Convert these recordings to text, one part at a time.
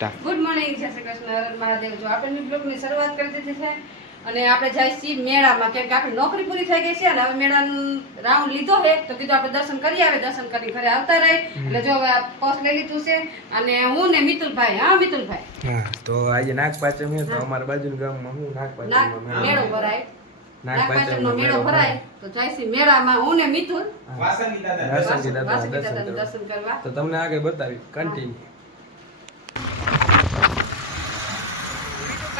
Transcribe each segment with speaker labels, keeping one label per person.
Speaker 1: Start
Speaker 2: good morning જય શ્રી કૃષ્ણ હર મહાદેવ. જો આપણે બ્લોગની શરૂઆત કરી દીધી છે અને આપણે જાય છીએ મેળામાં. કેમ કે આપણી નોકરી પૂરી થઈ ગઈ છે અને હવે મેળાનો રાઉન્ડ લીધો છે તો કીધું આપણે દર્શન કરી આવે દર્શન કરી ઘરે આવતા રહે. એટલે જો હવે પોસ લઈ લીધું છે અને હું ને મિતુલભાઈ. હા મિતુલભાઈ.
Speaker 1: તો આજે નાગ પાંચમ તો અમારા બાજુના ગામમાં હું નાગ
Speaker 2: નાગ મેળો ભરાય. મેળો ભરાય. તો મેળામાં. હું ને
Speaker 3: દાદા
Speaker 1: કરવા.
Speaker 2: દર્શન કરવા.
Speaker 1: તો તમને આગળ બતાવી કન્ટિન્યુ
Speaker 2: મિતુલભાઈ ગાડી આપી દેશે ને પછી યાર એ મેળામાં.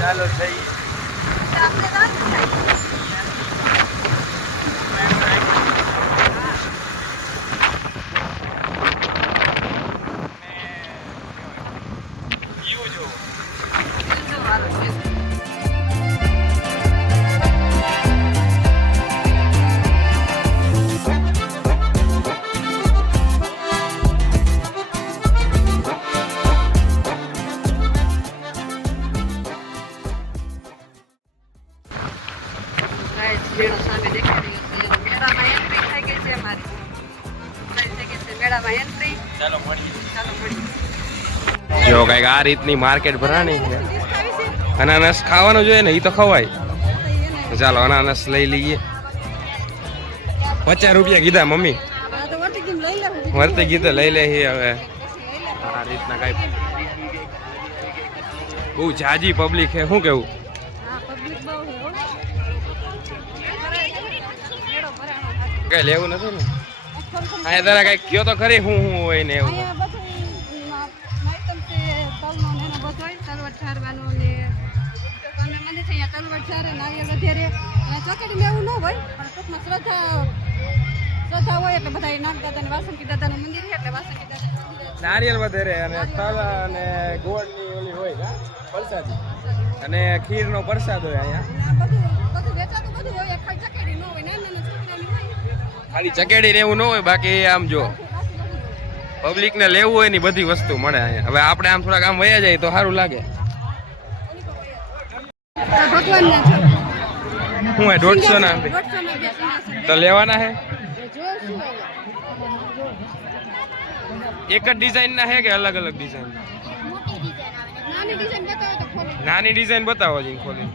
Speaker 1: ચાલો જઈએ.
Speaker 2: મેળો સામે દેખાઈ રહ્યો છે. મેળામાં entry થઈ ગઈ છે અમારી. થઈ ગઈ છે મેળામાં entry.
Speaker 1: ચાલો મળીએ
Speaker 2: ચાલો મળીએ.
Speaker 1: જો કંઈક આ રીતની માર્કેટ ભરાણી છે અનાનસ ખાવાનું જોઈએ ને એ તો ખવાય ચાલો અનાનસ લઈ લઈએ પચાસ રૂપિયા કીધા મમ્મી
Speaker 2: આ તો વર્તી કેમ લઈ લેવું?
Speaker 1: વર્તી લઈ લે હવે આ રીતના કઈ બહુ જાજી પબ્લિક છે શું કેવું
Speaker 2: હા, public બહુ છે, હો. મેળો ભરાણો થાય.
Speaker 1: કઈ લેવું નથી ને? અહીંયા તારા કઈ કયો તો ખરી હું હું હોય ને એવું.
Speaker 2: અને. અને ચોકડી લેવું ન હોય પણ ટૂંકમાં શ્રદ્ધા શ્રદ્ધા હોય એટલે બધા નાગદાદા ને વાસંકી દાદાનું મંદિર છે એટલે વાસંકી દાદા
Speaker 1: નારિયેળ વધારે અને તલ અને ગોળની ઓલી હોય કા પ્રસાદી. અને ખીરનો પ્રસાદ હોય અહીંયા.
Speaker 2: ચકેડી
Speaker 1: એવું ન હોય બાકી આમ જો પબ્લિક ને લેવું હોયની બધી વસ્તુ મળે અહીંયા. હવે આપણે આમ થોડાક આમ વયા જાય તો સારું લાગે. હું દોઢસો ના? તો લેવાના હે? એક જ ડિઝાઇન ના હે કે અલગ અલગ ડિઝાઇન
Speaker 2: નાની ડિઝાઇન બતાવો તો ખોલી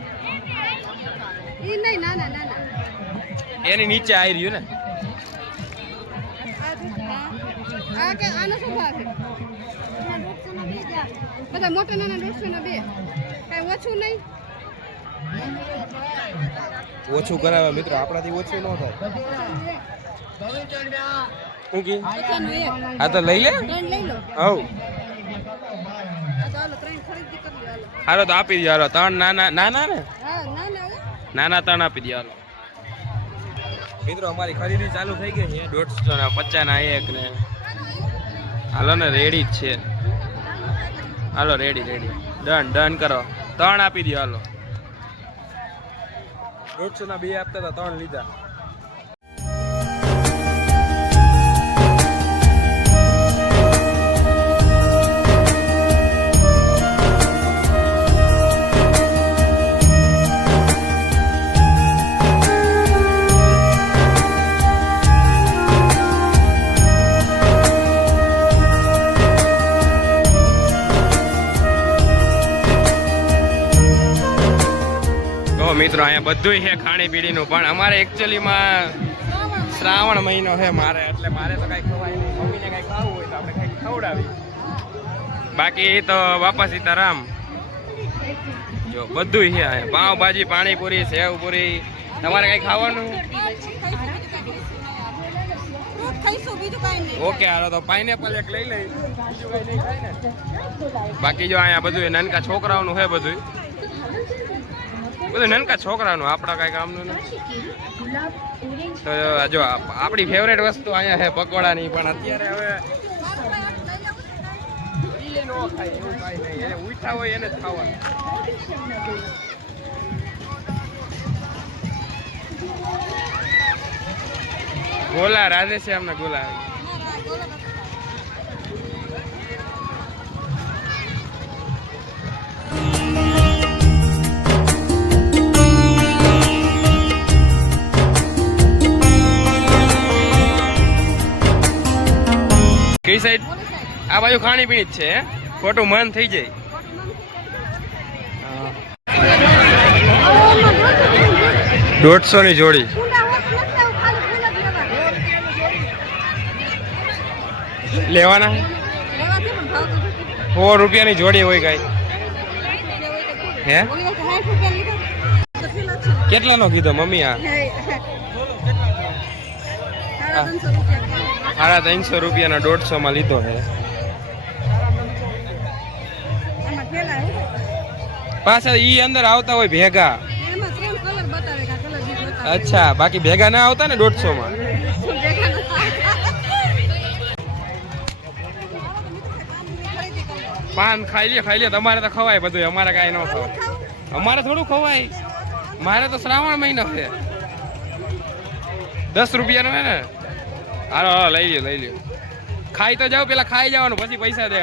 Speaker 1: એની નીચે આવી રહ્યું ને?
Speaker 2: આ કે આનો શું ભાવ છે? બધા મોટા નાના દોઢસો ના બે. કઈ ઓછું નહીં?
Speaker 1: ઓછું કરાવે મિત્રો આપણાથી ઓછું ન થાય. શું કી? આ તો લઈ લે?
Speaker 2: ત્રણ લઈ લો.
Speaker 1: હવ.
Speaker 2: હાલો ત્રણ ખરીદી કરી લો હાલો.
Speaker 1: હાલો તો આપી દો હાલો. ત્રણ નાના નાના ને?
Speaker 2: નાના
Speaker 1: ત્રણ આપી દો હાલો. મિત્રો અમારી ખરીદી ચાલુ થઈ ગઈ છે. દોઢસો ના પચાસ ના એક ને. હાલો ને રેડી જ છે. Hello ready ready done done કરો. ત્રણ આપી દો હાલો. દોઢસો ના બે આપતા હતા, ત્રણ લીધા. મિત્રો, અહીંયા બધું છે ખાણી પીણીનું પણ અમારે એકચ્યુઅલીમાં શ્રાવણ મહિનો છે મારે, એટલે મારે તો કાંઈ ખવાય નહીં. મમ્મીને કઈ ખાવું હોય તો આપણે કઈ ખવડાવી બાકી તો બાપા સીતારામ. જો બધું છે અહીંયા. પાવભાજી પાણીપુરી, સેવપુરી. તમારે કંઈ ખાવાનું? ઓકે, હાલો તો પાઇનેપલ એક લઈ લઈ. બાકી જો અહીંયા બધું નાનકા છોકરાઓનું છે બધું બધું નાનકા છોકરાનું, આપણા કઈ કામનું નથી. તો જો, આપણી ફેવરેટ વસ્તુ અહીંયા છે પકોડાની પણ અત્યારે હવે એને ખાવાનું. ગોલા રાધેશ્યામ ના ગોલા. કઈ સાઈડ આ બાજુ ખાણી પીણી જ છે ખોટું મન થઈ જાય. દોઢસો ની જોડી. લેવાના? સો રૂપિયાની જોડી હોય કઈ. હે? કેટલાનો કીધો મમ્મી આ? સાડા ત્રણસો રૂપિયાના દોઢસો માં લીધો છે. પાછા ઈ અંદર આવતા હોય ભેગા. અચ્છા બાકી ભેગા ના આવતા ને દોઢસો માં પાન ખાઈ લે ખાઈ લે. તમારે તો ખવાય બધું અમારે કાંઈ ન ખવાય. અમારે થોડું ખવાય. મારે તો શ્રાવણ મહિનો છે. દસ રૂપિયાનો હે ને? હાલો હાલો, લઈ લ્યો લઈ લ્યો. ખાઈ તો જાવ પેલા ખાઈ જવાનું, પછી પૈસા દે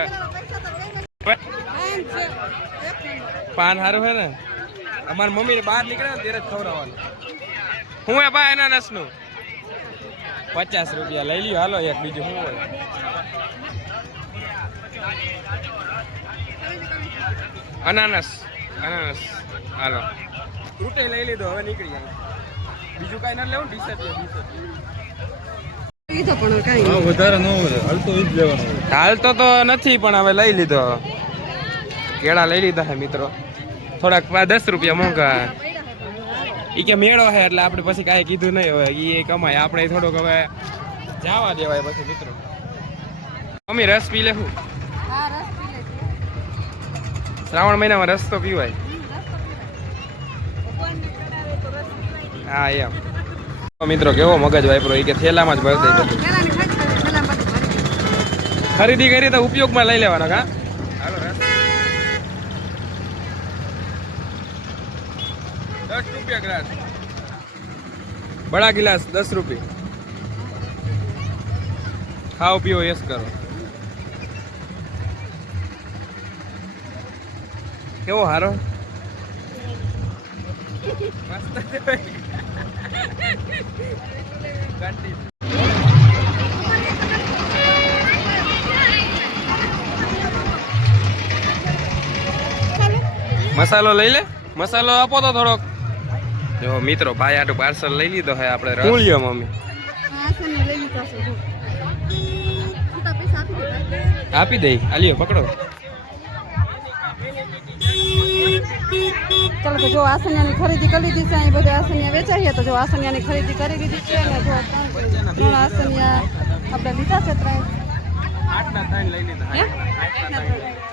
Speaker 1: પાન સારું હે ને? અમારી મમ્મી બહાર નીકળે ને ત્યારે જ ખવડાવવાનું. હું એ ભાઈ એના નસનું? પચાસ રૂપિયા, લઈ લ્યો, હાલો, એક બીજું શું હોય. અનાનસ અનાનસ, હાલો. ફ્રૂટે લઈ લીધો, હવે નીકળી જાય બીજું કાંઈ ના લેવું.
Speaker 3: વધારે ન હોય. હાલતો ઈ જ લેવાનો
Speaker 1: હાલતો તો નથી પણ હવે લઈ લીધો. કેળા લઈ લીધા હે મિત્રો. થોડાક દસ રૂપિયા મોંઘા. ઈ કે મેળો છે એટલે આપણે પછી કાંઈ કીધું નહીં હવે ઈ કમાય. આપણે થોડોક હવે જવા દેવાય પછી મિત્રો. મમ્મી રસ પી લેવું શ્રાવણ મહિનામાં રસ તો પીવાય. હા એમ. મિત્રો કેવો મગજ વાપરો એ કે થેલામાં જ ભરી દઈ બધું. ખરીદી કરી તો ઉપયોગમાં લઈ લેવાનો કા? દસ રૂપિયા ગ્લાસ. બડા ગિલાસ દસ રૂપિયા. ખાઓ પીઓ યસ કરો. કેવો હારો? મસ્ત. મસાલો લઈ લે. મસાલો આપો તો થોડોક. જો મિત્રો ભાઈ આટલું પાર્સલ લઈ લીધો હે આપણે મૂળિયો મમ્મી. આપી દઈ આલ્યો પકડો.
Speaker 2: ચાલો તો જો આસનિયાની ખરીદી કરી લીધી છે અહીં બધું આસનિયા વેચાઈએ તો જો આસનિયાની ખરીદી કરી લીધી છે અને જો ત્રણ આસનિયા આપણે લીધા છે ત્રણ.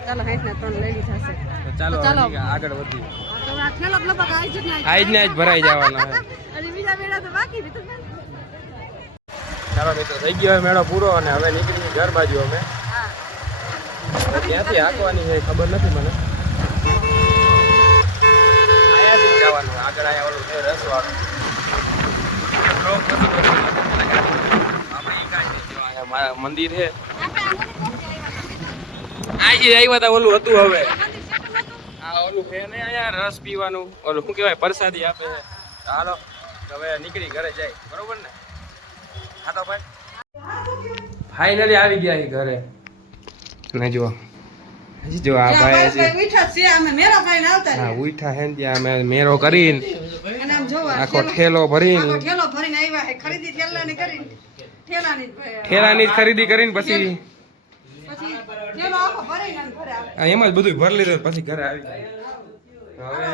Speaker 2: ચાલો હાઈટના લઈ લીધા છે.
Speaker 1: ચાલો
Speaker 2: ચાલો.
Speaker 1: આગળ વધીએ.
Speaker 2: તો લગભગ આઈ જ
Speaker 1: આજ ને આજ ભરાઈ જવાના
Speaker 2: અને બીજા બેડા તો બાકી છે.
Speaker 1: ચાલો મિત્રો થઈ ગયો મેળો પૂરો અને હવે નીકળી ઘર બાજુ અમે. ક્યાંથી હાંકવાની છે ખબર નથી મને આયાથી જ ઓલું છે નહીં. જો મંદિર આવ્યા હતા ઓલું હતું હવે. આ ઓલું છે ને અહીંયા રસ પીવાનું. ઓલું શું કહેવાય? પ્રસાદી આપે હાલો, હવે નીકળી ઘરે જાય. બરોબર ને? હા તો ભાઈ. ફાઇનલી આવી ગયા ઘરે. ને જો હજી જો આ ભાઈ હજી હા ઉઠા હે ત્યાં અમે મેરો કરીને
Speaker 2: અને આમ જોવા
Speaker 1: આખો ઠેલો ભરીને
Speaker 2: ઠેલો ભરીને આવ્યા હે ખરીદી ઠેલાની કરીને. ઠેલાની જ
Speaker 1: ઠેલાની ખરીદી કરીને પછી
Speaker 2: આખો
Speaker 1: એમ જ બધું ભરી લીધું પછી ઘરે આવી હવે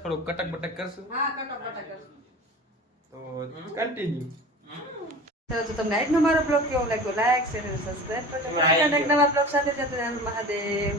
Speaker 1: થોડુંક કટક બટક કરશું.
Speaker 2: હા કટક બટક કરશું.
Speaker 1: તો કન્ટિન્યુ
Speaker 2: ચાલો તો તમને આજનો મારો બ્લોગ કેવો લાગ્યો? લાઈક શેર અને સબસ્ક્રાઈબ કરજો. એક નવા બ્લોગ સાથે જતો મહાદેવ.